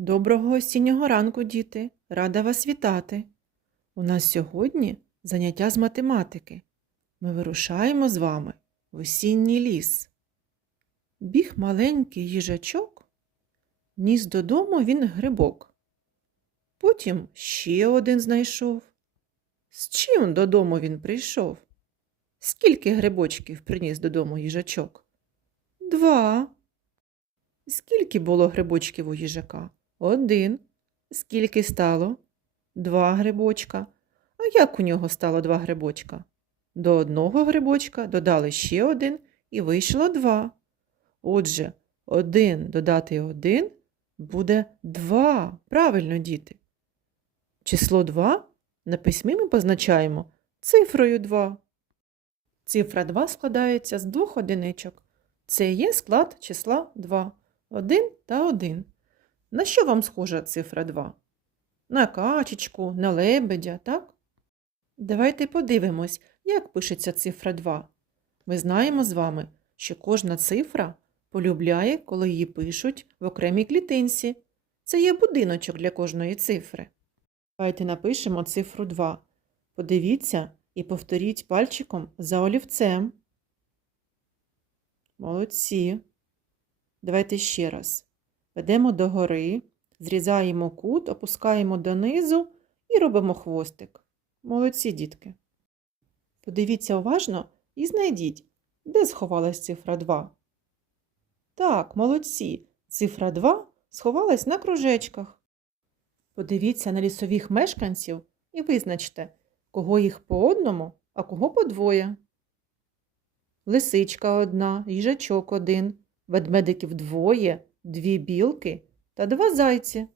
Доброго осіннього ранку, діти! Рада вас вітати! У нас сьогодні заняття з математики. Ми вирушаємо з вами в осінній ліс. Біг маленький їжачок, ніс додому він грибок. Потім ще один знайшов. З чим додому він прийшов? Скільки грибочків приніс додому їжачок? Два. Скільки було грибочків у їжака? Один. Скільки стало? Два грибочка. А як у нього стало два грибочка? До одного грибочка додали ще один і вийшло два. Отже, один додати один буде два. Правильно, діти. Число 2 на письмі ми позначаємо цифрою 2. Цифра 2 складається з двох одиничок. Це є склад числа 2. 1 та 1. На що вам схожа цифра 2? На качечку, на лебедя, так? Давайте подивимось, як пишеться цифра 2. Ми знаємо з вами, що кожна цифра полюбляє, коли її пишуть в окремій клітинці. Це є будиночок для кожної цифри. Давайте напишемо цифру 2. Подивіться і повторіть пальчиком за олівцем. Молодці. Давайте ще раз. Ведемо догори, зрізаємо кут, опускаємо донизу і робимо хвостик. Молодці, дітки. Подивіться уважно і знайдіть, де сховалась цифра 2. Так, молодці. Цифра 2 сховалась на кружечках. Подивіться на лісових мешканців і визначте, кого їх по одному, а кого по двоє. Лисичка одна, їжачок один, ведмедиків двоє, дві білки та два зайці.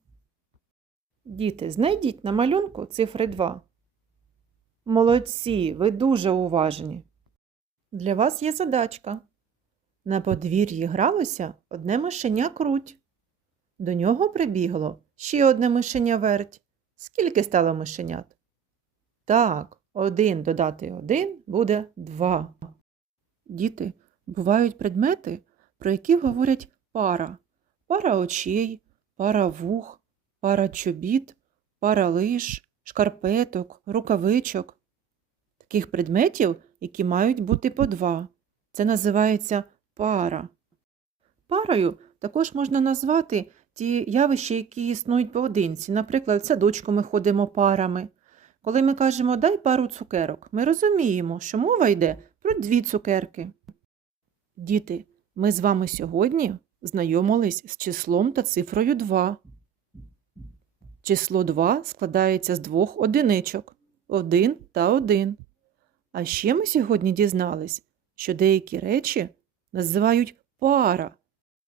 Діти, знайдіть на малюнку цифри 2. Молодці, ви дуже уважні. Для вас є задачка. На подвір'ї гралося одне мишеня круть. До нього прибігло ще одне мишеня верть. Скільки стало мишенят? Так, один додати один буде два. Діти, бувають предмети, про які говорять пара. Пара очей, пара вух, пара чобіт, пара лиш, шкарпеток, рукавичок. Таких предметів, які мають бути по два. Це називається пара. Парою також можна назвати ті явища, які існують поодинці. Наприклад, в садочку ми ходимо парами. Коли ми кажемо дай пару цукерок, ми розуміємо, що мова йде про дві цукерки. Діти, ми з вами сьогодні знайомились з числом та цифрою 2. Число 2 складається з двох одиничок 1 та 1. А ще ми сьогодні дізнались, що деякі речі називають пара.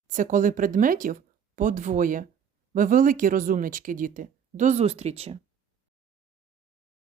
Це коли предметів по двоє. Ви великі розумнички, діти. До зустрічі!